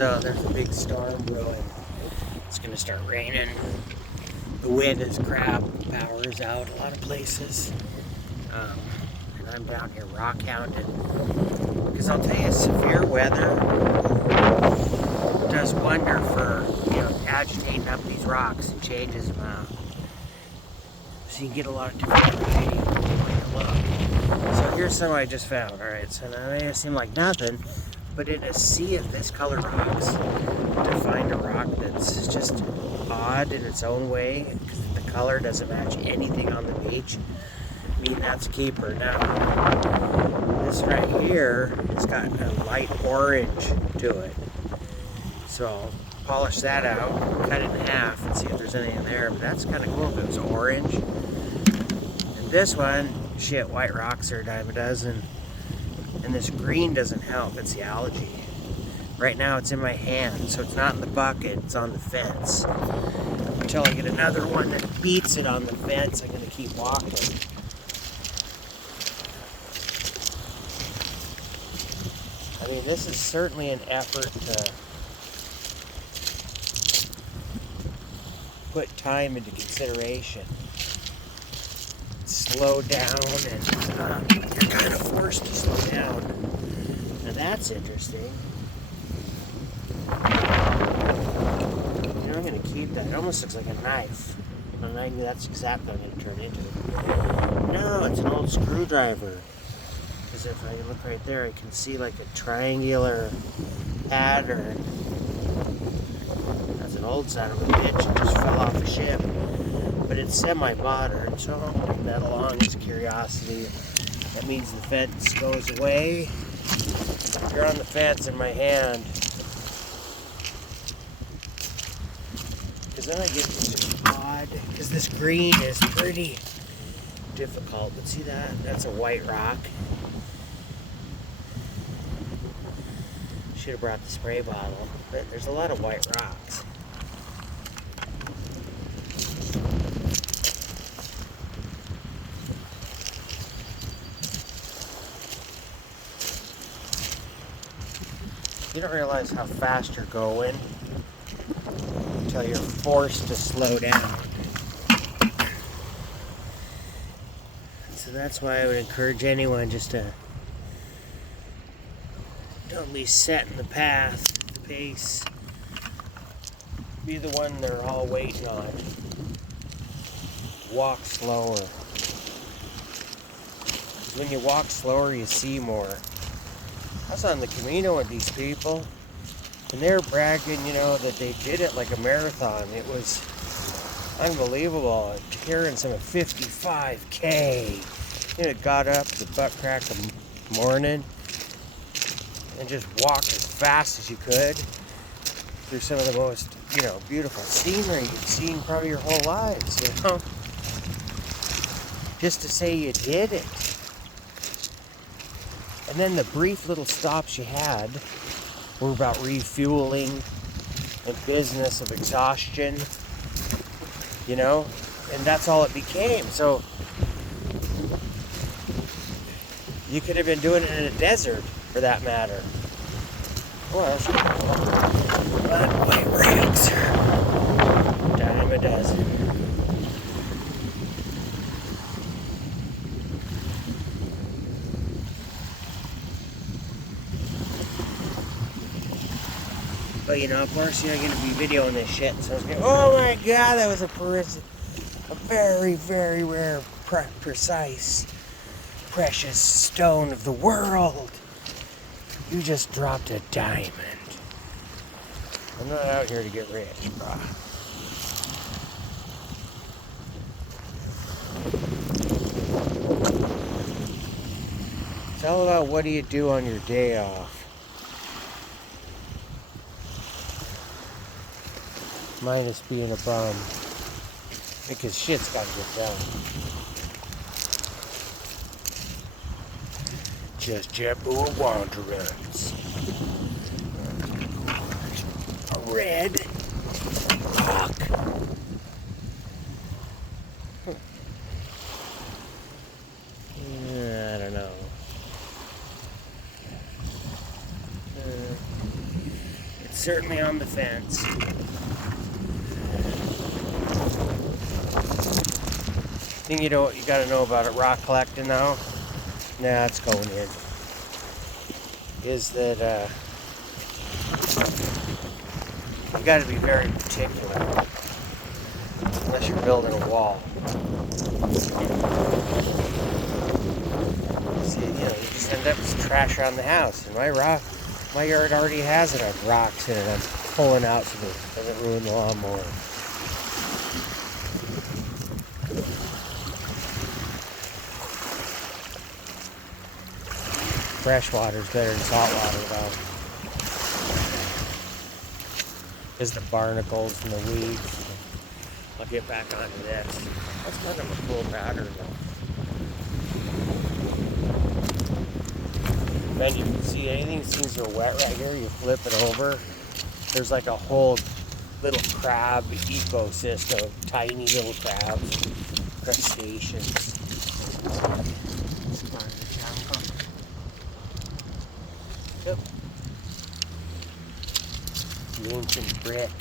So there's a big storm brewing. It's gonna start raining. The wind is crap. Power is out a lot of places. And I'm down here rock hounding. Because I'll tell you, severe weather does wonder for, agitating up these rocks and changes them out. So you can get a lot of different variety of look. So here's some I just found. Alright, so now they seem like nothing, but in a sea of this color rocks, to find a rock that's just odd in its own way, because the color doesn't match anything on the beach, I mean, that's a keeper. Now, this right here has got a light orange to it. So I'll polish that out, cut it in half, and see if there's anything there. But that's kind of cool if it was orange. And this one, shit, white rocks are a dime a dozen. And this green doesn't help, it's the algae. Right now it's in my hand, so it's not in the bucket, it's on the fence. Until I get another one that beats it on the fence, I'm going to keep walking. I mean, this is certainly an effort to put time into consideration. Slow down, and you're kind of forced to slow down. Now that's interesting. I'm going to keep that. It almost looks like a knife. And I knew that's exactly what I'm going to turn into. No, it's an old screwdriver. Because if I look right there, I can see like a triangular pattern. That's an old son of a bitch that just fell off a ship. But it's semi-modern, so I'll bring that along as curiosity. That means the fence goes away. You're on the fence in my hand. Because then I get just odd, because this green is pretty difficult. But see that? That's a white rock. Should have brought the spray bottle. But there's a lot of white rocks. You don't realize how fast you're going until you're forced to slow down. So that's why I would encourage anyone just to don't be set in the path, the pace. Be the one they're all waiting on. Walk slower. 'Cause when you walk slower, you see more. I was on the Camino with these people, and they're bragging, that they did it like a marathon. It was unbelievable. Carrying some 55K. Got up at the butt crack of morning and just walked as fast as you could through some of the most, beautiful scenery you've seen probably your whole lives, Just to say you did it. And then the brief little stops you had were about refueling and business of exhaustion, and that's all it became. So you could have been doing it in a desert, for that matter. Or white rocks are dime a dozen. But of course, you're going to be videoing this shit, so I was going, oh my god, that was a very, very rare, precise, precious stone of the world. You just dropped a diamond. I'm not out here to get rich, brah. It's all about what do you do on your day off. Minus being a bum. Because shit's gotta get done. Just JetBlue Wanderers. A red rock. I don't know. It's certainly on the fence. Thing you gotta know about it, rock collecting now, nah, it's going in, is that you gotta be very particular, unless you're building a wall. See, you just end up with trash around the house, and my yard already has enough rocks in it. I'm pulling out so that it doesn't ruin the lawnmower. Fresh water's better than salt water, though. Because the barnacles and the weeds. I'll get back onto this. That's kind of a cool pattern, though. Man, you can see anything that seems to go wet right here, you flip it over. There's like a whole little crab ecosystem, tiny little crabs, crustaceans. It's part of the jungle. Yep. The ancient brick.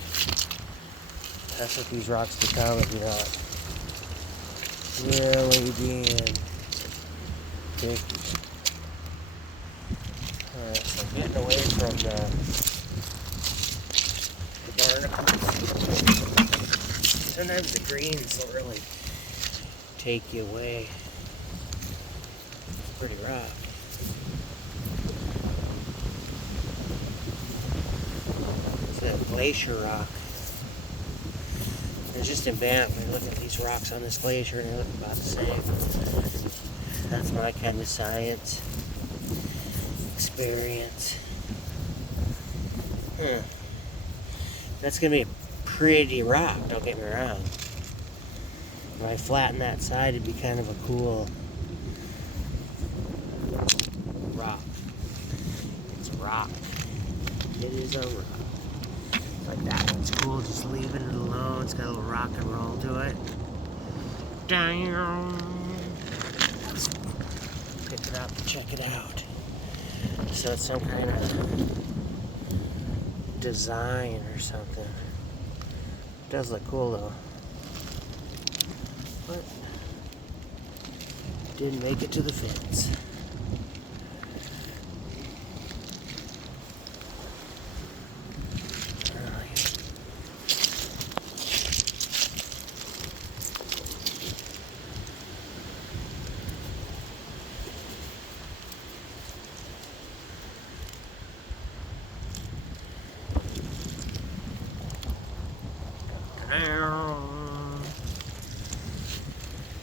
That's what these rocks become if you're not really being picky. Alright, so I'm getting away from the barnacles. Sometimes the greens will really take you away. It's pretty rough. It's a glacier rock. It's just embankment. When you look at these rocks on this glacier, and they look about the same. That's my kind of science. Experience. That's going to be a pretty rock, don't get me wrong. If I flatten that side, it'd be kind of a cool rock. It's a rock. It is a rock. Like that one's cool, just leaving it alone. It's got a little rock and roll to it. Down. Pick it up and check it out. So it's some kind of design or something. It does look cool though. But didn't make it to the fence.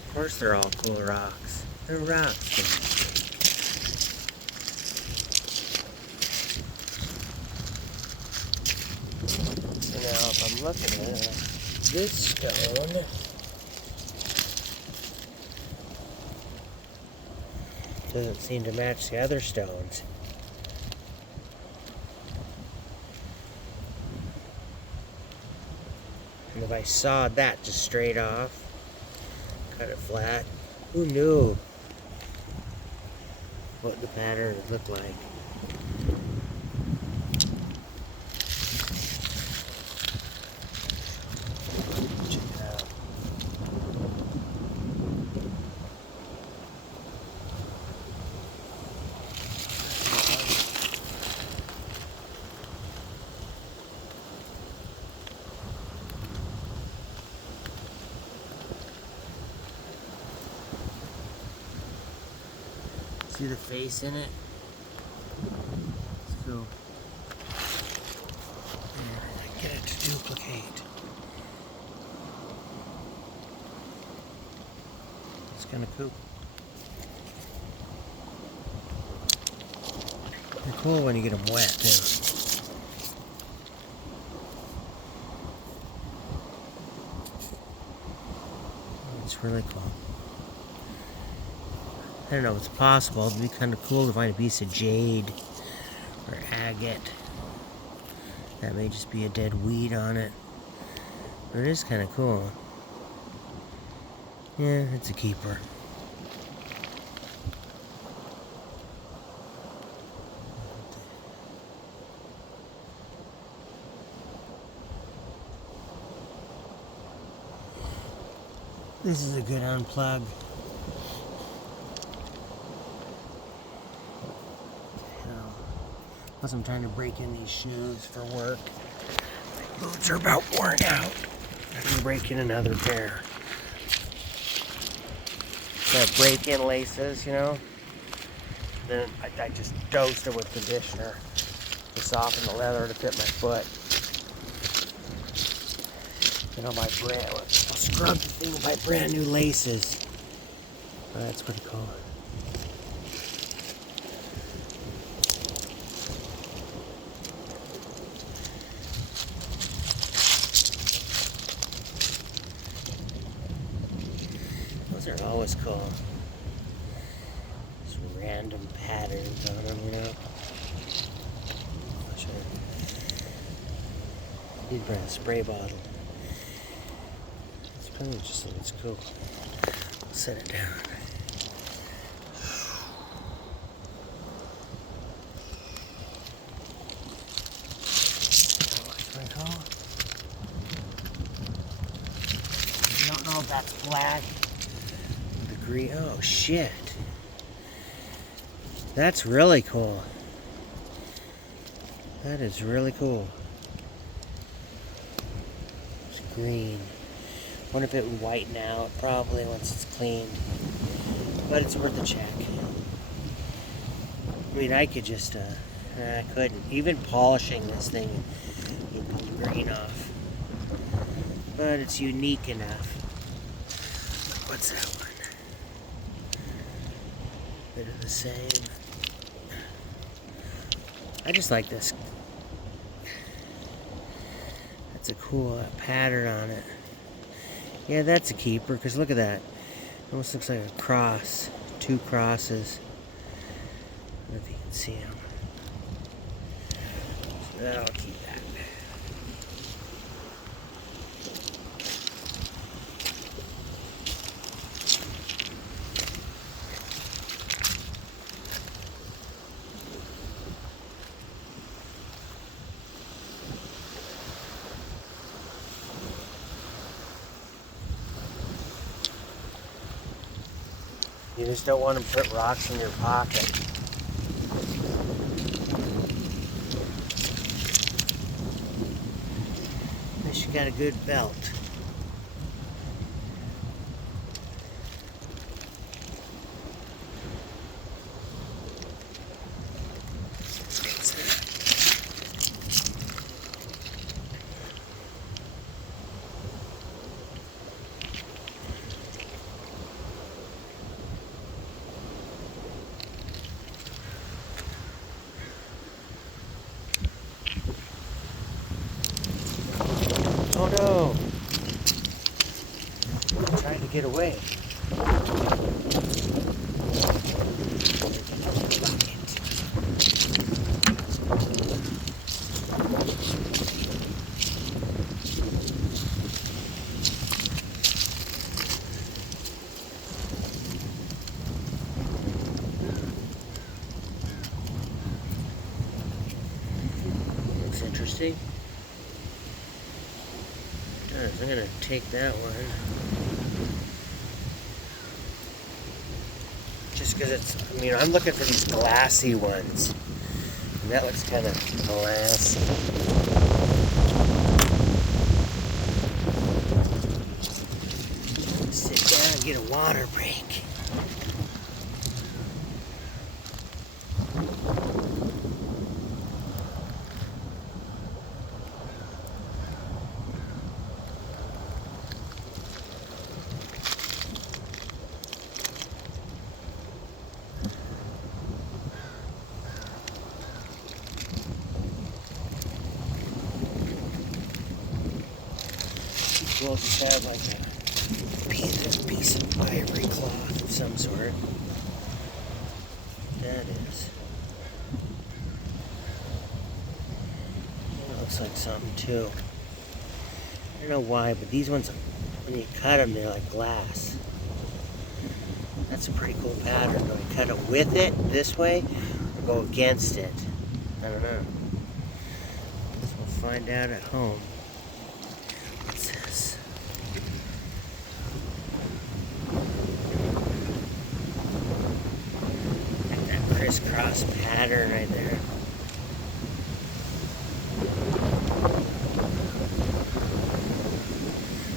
Of course they're all cool rocks. They're rocks. So now if I'm looking at this stone, doesn't seem to match the other stones. And if I sawed that just straight off, cut it flat, who knew what the pattern would look like? Check it out. See the face in it? It's cool. And get it to duplicate. It's kind of cool. They're cool when you get them wet too. It's really cool. I don't know if it's possible. It'd be kind of cool to find a piece of jade or agate. That may just be a dead weed on it. But it is kind of cool. Yeah, it's a keeper. This is a good unplug. Plus I'm trying to break in these shoes for work. My boots are about worn out. I can break in another pair. Got break-in laces, you know. Then I just dosed them with conditioner to soften the leather to fit my foot. And I'll scrub the thing with my brand new laces. Oh, that's pretty cool. Those are always cool. Just random patterns on them, you know. Need to bring a spray bottle. It's probably just so it's cool. I'll set it down. I don't know if that's black. The green. Oh shit. That's really cool. That is really cool. It's green. Wonder if it would whiten out probably once it's cleaned. But it's worth a check. I mean, I could just, I couldn't. Even polishing this thing, you pull the green off. But it's unique enough. What's that one? Bit of the same. I just like this. That's a cool pattern on it. Yeah, that's a keeper, because look at that. It almost looks like a cross. Two crosses. I don't know if you can see them. So that'll keep that. You just don't want to put rocks in your pocket. Unless you got a good belt. Oh no! I'm trying to get away. Looks interesting. I'm gonna take that one. Just because it's, I mean, I'm looking for these glassy ones. And that looks kind of glassy. Sit down and get a water break. We'll just have like a piece of ivory cloth of some sort. That is. It looks like something too. I don't know why, but these ones, when you cut them, they're like glass. That's a pretty cool pattern. Do I cut it with it this way or go against it? I don't know. Guess we'll find out at home. What's this? pattern right there.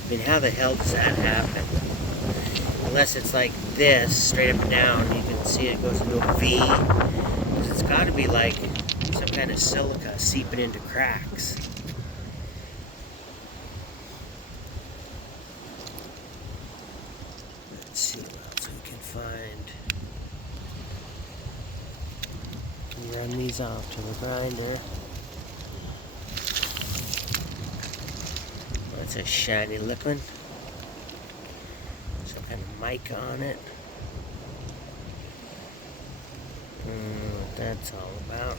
I mean, how the hell does that happen? Unless it's like this, straight up and down, you can see it goes into a V. Because it's got to be like some kind of silica seeping into cracks. Let's see what else we can find. Run these off to the grinder. That's a shiny liquid. Some kind of mic on it. What that's all about.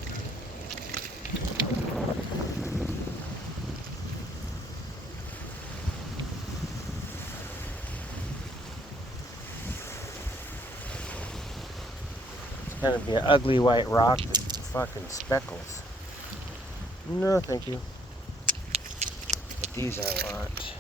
It's gonna be an ugly white rock with fucking speckles. No, thank you. But these I want.